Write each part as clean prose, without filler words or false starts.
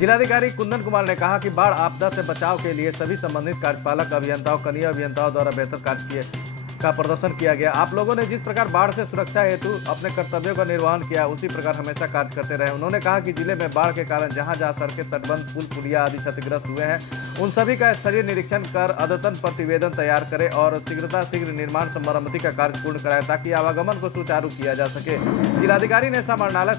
जिलाधिकारी कुंदन कुमार ने कहा कि बाढ़ आपदा से बचाव के लिए सभी संबंधित कार्यपालक अभियंताओं, कनीय अभियंताओं द्वारा बेहतर कार्य का प्रदर्शन किया गया। आप लोगों ने जिस प्रकार बाढ़ से सुरक्षा हेतु अपने कर्तव्यों का निर्वहन किया, उसी प्रकार हमेशा कार्य करते रहे। उन्होंने कहा कि जिले में बाढ़ के कारण जहां जहां सड़कें, तटबंध, पुल, पुलिया आदि क्षतिग्रस्त हुए हैं, उन सभी का स्तरीय निरीक्षण कर अद्यतन प्रतिवेदन तैयार करें और शीघ्र निर्माण मरम्मति का कार्य पूर्ण कराएं ताकि आवागमन को सुचारू किया जा सके। जिलाधिकारी ने समाहरणालय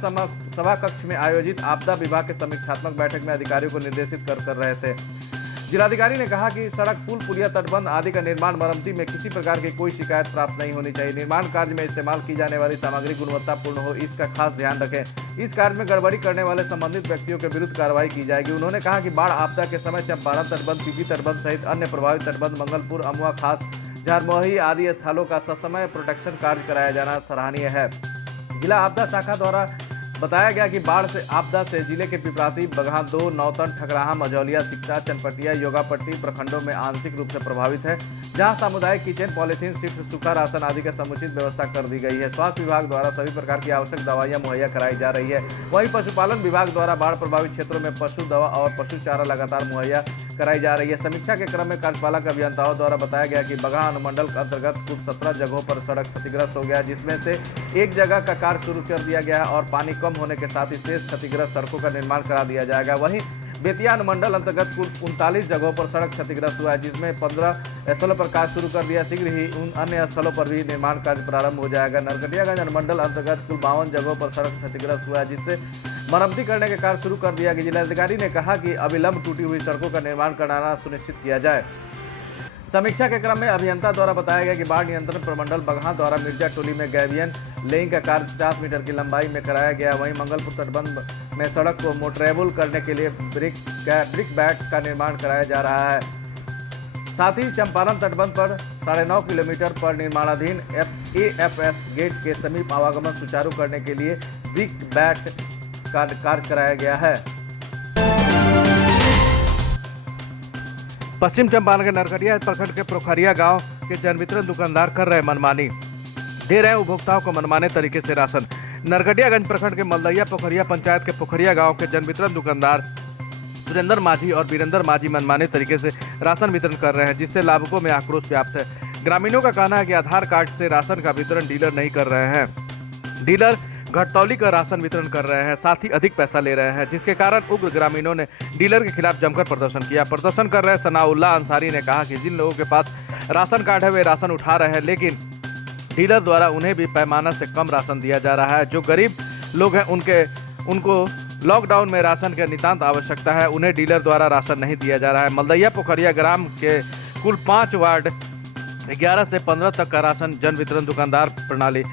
सभा कक्ष में आयोजित आपदा विभाग के समीक्षात्मक बैठक में अधिकारियों को निर्देशित कर रहे थे। जिलाधिकारी ने कहा कि सड़क, पुल, पुलिया, तटबंध आदि का निर्माण मरम्मति में किसी प्रकार की कोई शिकायत प्राप्त नहीं होनी चाहिए। निर्माण कार्य में इस्तेमाल की जाने वाली सामग्री गुणवत्तापूर्ण हो, इसका खास ध्यान रखें। इस कार्य में गड़बड़ी करने वाले संबंधित व्यक्तियों के विरुद्ध कार्रवाई की जाएगी। उन्होंने कहा कि बाढ़ आपदा के समय चंपारण तटबंध, पीपी तटबंध सहित अन्य प्रभावित तटबंध, मंगलपुर, अमुआ खास, झारमोही आदि स्थलों का ससमय प्रोटेक्शन कार्य कराया जाना सराहनीय है। जिला आपदा शाखा द्वारा बताया गया कि बाढ़ से आपदा से जिले के पिपरासी, बगहा 2, नौतन, ठकराहा, मझौलिया, सिकटा, चनपटिया, योगापट्टी प्रखंडों में आंशिक रूप से प्रभावित है, जहां सामुदायिक किचन, पॉलीथीन, शिफ्ट, सूखा राशन आदि की समुचित व्यवस्था कर दी गई है। स्वास्थ्य विभाग द्वारा सभी प्रकार की आवश्यक दवाइयां मुहैया कराई जा रही है। वहीं पशुपालन विभाग द्वारा बाढ़ प्रभावित क्षेत्रों में पशु दवा और पशु चारा लगातार मुहैया कराई जा रही है। समीक्षा के क्रम में कार्यपालक अभियंताओं द्वारा बताया गया कि बगहा अनुमंडल के अंतर्गत कुल 17 जगहों पर सड़क क्षतिग्रस्त हो गया, जिसमें से एक जगह का कार्य शुरू कर दिया गया है और पानी कम होने के साथ ही शेष क्षतिग्रस्त सड़कों का निर्माण करा दिया जाएगा। वहीं बेतिया अनुमंडल अंतर्गत कुल 39 जगहों पर सड़क क्षतिग्रस्त हुआ है, जिसमें 15 स्थलों पर कार्य शुरू कर दिया। शीघ्र ही उन अन्य स्थलों पर भी निर्माण कार्य प्रारंभ हो जाएगा। नरकटियागंज अनुमंडल अंतर्गत कुल 52 जगहों पर सड़क क्षतिग्रस्त हुआ है, जिससे मरम्मति करने का कार्य शुरू कर दिया गया। जिलाधिकारी ने कहा कि अविलंब टूटी हुई सड़कों का निर्माण कराना सुनिश्चित किया जाए। समीक्षा के क्रम में अभियंता द्वारा बताया गया कि बाढ़ नियंत्रण प्रमंडल बगहा द्वारा मिर्जा टोली में गैवियन लेइंग का कार्य 50 मीटर की लंबाई में कराया गया। वहीं मंगलपुर तटबंध में सड़क को मोटरेबल करने के लिए ब्रिक बैट का निर्माण कराया जा रहा है। साथ ही चंपारण तटबंध पर 9.5 किलोमीटर पर निर्माणाधीन AFS गेट के समीप आवागमन सुचारू करने के लिए ब्रिक बैट का कार्य कराया गया है। पश्चिम चंपारण के नरकटिया प्रखंड के पोखरिया गांव के जन वितरण दुकानदार कर रहे मनमानी, दे रहे उपभोक्ताओं को मनमाने तरीके से राशन। नरकटियागंज प्रखंड के मलदैया पोखरिया पंचायत के पोखरिया गांव के जन वितरण दुकानदार सुरेंद्र माझी और वीरेंद्र माझी मनमाने तरीके से राशन वितरण कर रहे हैं, जिससे लाभुकों में आक्रोश व्याप्त है। ग्रामीणों का कहना है कि आधार कार्ड से राशन का वितरण डीलर नहीं कर रहे हैं। डीलर घटतौली का राशन वितरण कर रहे हैं, साथ ही अधिक पैसा ले रहे हैं, जिसके कारण उग्र ग्रामीणों ने डीलर के खिलाफ जमकर प्रदर्शन किया। प्रदर्शन कर रहे सनाउल्लाह अंसारी ने कहा कि जिन लोगों के पास राशन कार्ड है वे राशन उठा रहे हैं, लेकिन डीलर द्वारा उन्हें भी पैमाना से कम राशन दिया जा रहा है। जो गरीब लोग हैं उनको लॉकडाउन में राशन की नितांत आवश्यकता है, उन्हें डीलर द्वारा राशन नहीं दिया जा रहा है। मलदैया पोखरिया ग्राम के कुल 5 वार्ड 11 से 15 तक का राशन जन वितरण दुकानदार प्रणाली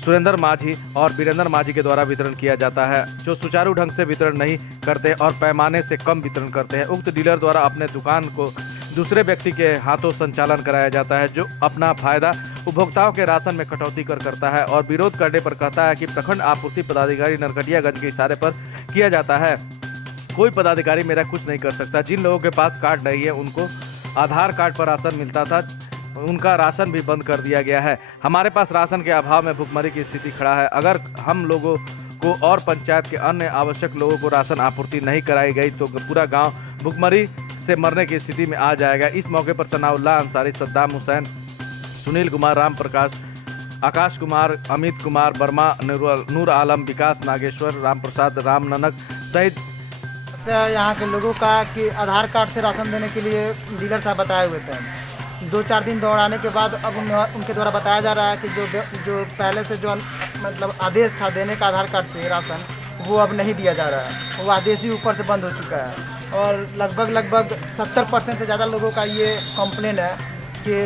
सुरेंद्र माझी और वीरेंद्र माझी के द्वारा वितरण किया जाता है, जो सुचारू ढंग से वितरण नहीं करते और पैमाने से कम वितरण करते हैं। उक्त डीलर द्वारा अपने दुकान को दूसरे व्यक्ति के हाथों संचालन कराया जाता है, जो अपना फायदा उपभोक्ताओं के राशन में कटौती करता है और विरोध करने पर कहता है कि प्रखंड आपूर्ति पदाधिकारी नरकटियागंज के इशारे पर किया जाता है। कोई पदाधिकारी मेरा कुछ नहीं कर सकता। जिन लोगों के पास कार्ड नहीं है उनको आधार कार्ड पर राशन मिलता था, उनका राशन भी बंद कर दिया गया है। हमारे पास राशन के अभाव में भुखमरी की स्थिति खड़ा है। अगर हम लोगों को और पंचायत के अन्य आवश्यक लोगों को राशन आपूर्ति नहीं कराई गई तो पूरा गांव भुखमरी से मरने की स्थिति में आ जाएगा। इस मौके पर सनाउल्लाह अंसारी, सद्दाम हुसैन, सुनील कुमार, राम प्रकाश, आकाश कुमार, अमित कुमार वर्मा, नूर आलम, विकास नागेश्वर, राम प्रसाद, राम ननक सहित यहाँ के लोगों का कि आधार कार्ड से राशन देने के लिए डीलर साहब बताए हुए थे। 2-4 दिन दौड़ाने के बाद अब उनके द्वारा बताया जा रहा है कि जो पहले से जो मतलब आदेश था देने का आधार कार्ड से राशन, वो अब नहीं दिया जा रहा है। वो आदेश ही ऊपर से बंद हो चुका है और लगभग 70% से ज़्यादा लोगों का ये कंप्लेन है कि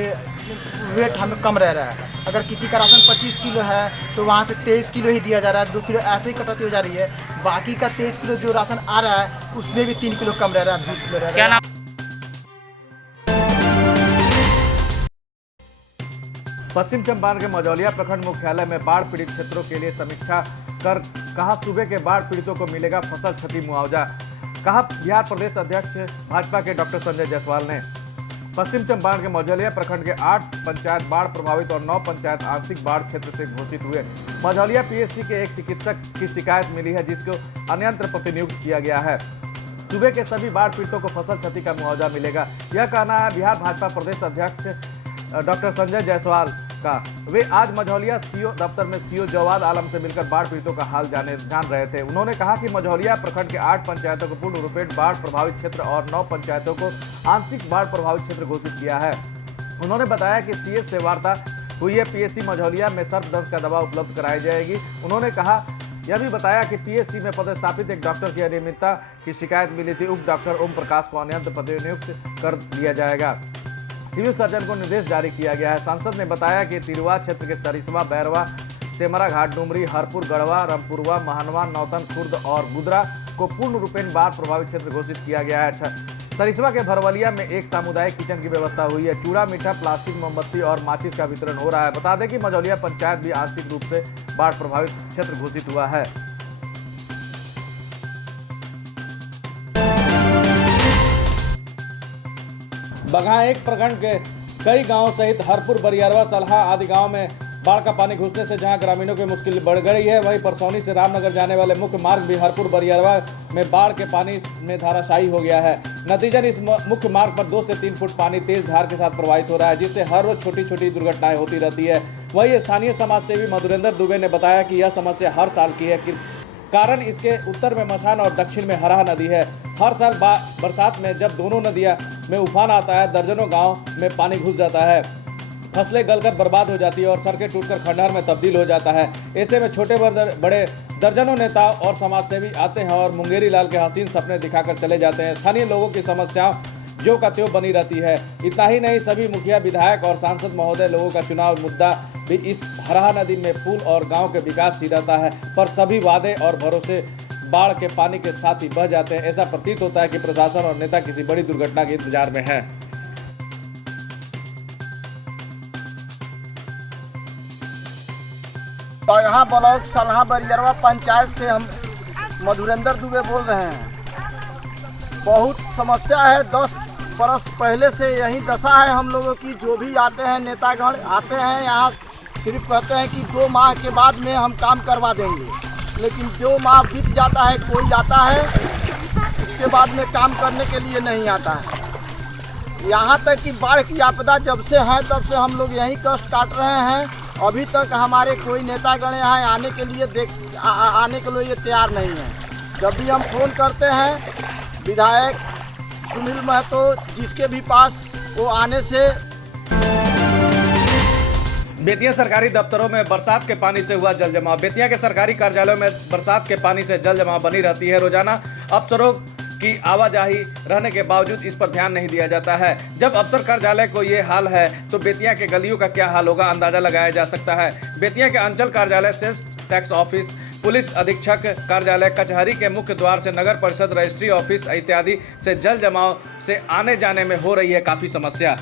वेट हमें कम रह रहा है। अगर किसी का राशन 25 किलो है तो वहाँ से 23 किलो ही दिया जा रहा है, 2 किलो ऐसे ही कटौती हो जा रही है। बाकी का 23 किलो जो राशन आ रहा है उसमें भी 3 किलो कम रह रहा है, 20 किलो रह रहा है। पश्चिम चंपारण के मझौलिया प्रखंड मुख्यालय में बाढ़ पीड़ित क्षेत्रों के लिए समीक्षा कर कहा सूबे के बाढ़ पीड़ितों को मिलेगा फसल क्षति मुआवजा। कहा बिहार प्रदेश अध्यक्ष भाजपा के डॉक्टर संजय जायसवाल ने। पश्चिम चंपारण के मझौलिया प्रखंड के 8 पंचायत बाढ़ प्रभावित और 9 पंचायत आंशिक बाढ़ क्षेत्र से घोषित हुए। मझौलिया पीएचसी के एक चिकित्सक की शिकायत मिली है, जिसको अन्यंत्र प्रतिनियुक्त किया गया है। सूबे के सभी बाढ़ पीड़ितों को फसल क्षति का मुआवजा मिलेगा, यह कहना है बिहार भाजपा प्रदेश अध्यक्ष डॉक्टर संजय जायसवाल का। वे आज मझौलिया सीओ दफ्तर में सीओ जवाद आलम से मिलकर बाढ़ पीड़ितों का हाल जान रहे थे। उन्होंने कहा कि मझौलिया प्रखंड के 8 पंचायतों को पूर्ण रूपेण बाढ़ प्रभावित क्षेत्र और 9 पंचायतों को आंशिक बाढ़ प्रभावित क्षेत्र घोषित किया है। उन्होंने बताया कि सीएस से वार्ता हुई है, पीएचसी मझौलिया में सर्पदंश का दवा उपलब्ध कराई जाएगी। उन्होंने कहा यह भी बताया कि पीएचसी में पदस्थापित एक डॉक्टर की अनियमितता की शिकायत मिली थी। उक्त डॉक्टर ओम प्रकाश को अन्यंत्र प्रतिनियुक्त कर दिया जाएगा। सिविल सर्जन को निर्देश जारी किया गया है। सांसद ने बताया कि तिरुवा क्षेत्र के सरिसवा, बैरवा, सेमरा घाट, डुमरी, हरपुर, गढ़वा, रामपुरवा, महानवा, नौतन, खुर्द और गुदरा को पूर्ण रूपेण बाढ़ प्रभावित क्षेत्र घोषित किया गया है। सरिसवा के भरवलिया में एक सामुदायिक किचन की व्यवस्था हुई है। चूड़ा, मीठा, प्लास्टिक, मोमबत्ती और माचिस का वितरण हो रहा है। बता दें कि मझौलिया पंचायत भी आंशिक रूप से बाढ़ प्रभावित क्षेत्र घोषित हुआ है। बगहा एक प्रखंड के कई गांवों सहित हरपुर, बरियारवा, सलहा आदि गांव में बाढ़ का पानी घुसने से जहां ग्रामीणों की मुश्किल बढ़ गई है, वहीं परसौनी से रामनगर जाने वाले मुख्य मार्ग भी हरपुर, बरियारवा में बाढ़ के पानी में धाराशायी हो गया है। नतीजन इस मुख्य मार्ग पर 2 से 3 फुट पानी तेज धार के साथ प्रवाहित हो रहा है, जिससे हर रोज छोटी छोटी दुर्घटनाएं होती रहती है। वहीं स्थानीय समाज सेवी मधुरेंद्र दुबे ने बताया कि यह समस्या हर साल की है, कारण इसके उत्तर में मसान और दक्षिण में हराह नदी है। हर साल बरसात में जब दोनों नदियां में उफान आता है, दर्जनों गांव में पानी घुस जाता है, फसलें गलकर बर्बाद हो जाती है और सड़कें टूटकर खंडहर में तब्दील हो जाता है। ऐसे में छोटे बड़े दर्जनों नेता और समाजसेवी आते हैं और मुंगेरी लाल के हसीन सपने दिखाकर चले जाते हैं। स्थानीय लोगों की समस्याओं जो का त्यों बनी रहती है। इतना ही नहीं, सभी मुखिया, विधायक और सांसद महोदय लोगों का चुनाव मुद्दा भी इस हराह नदी में पुल और गांव के विकास ही रहता है, पर सभी वादे और भरोसे बाढ़ के पानी के साथ ही बह जाते हैं। ऐसा प्रतीत होता है कि प्रशासन और नेता किसी बड़ी दुर्घटना के इंतजार में है। तो यहाँ ब्लॉक सलहा बरियरवा पंचायत से हम मधुरेंद्र दुबे बोल रहे हैं। बहुत समस्या है, 10 बरस पहले से यही दशा है हम लोगों की। जो भी आते हैं नेतागण आते हैं यहाँ, सिर्फ कहते हैं कि 2 माह के बाद में हम काम करवा देंगे, लेकिन 2 माह बीत जाता है, कोई आता है उसके बाद में काम करने के लिए नहीं आता है। यहाँ तक कि बाढ़ की आपदा जब से है तब से हम लोग यहीं कष्ट काट रहे हैं। अभी तक हमारे कोई नेतागण यहाँ आने के लिए तैयार नहीं है। जब भी हम फ़ोन करते हैं विधायक सुनील महतो जिसके भी पास, वो आने से। बेतिया सरकारी दफ्तरों में बरसात के पानी से हुआ जल जमाव। बेतिया के सरकारी कार्यालयों में बरसात के पानी से जल जमाव बनी रहती है। रोजाना अफसरों की आवाजाही रहने के बावजूद इस पर ध्यान नहीं दिया जाता है। जब अफसर कार्यालय को ये हाल है तो बेतिया के गलियों का क्या हाल होगा, अंदाजा लगाया जा सकता है। बेतिया के अंचल कार्यालय, सेल्स टैक्स ऑफिस, पुलिस अधीक्षक कार्यालय, कचहरी के मुख्य द्वार से नगर परिषद, रजिस्ट्री ऑफिस इत्यादि से जल जमाव से आने जाने में हो रही है काफ़ी समस्या।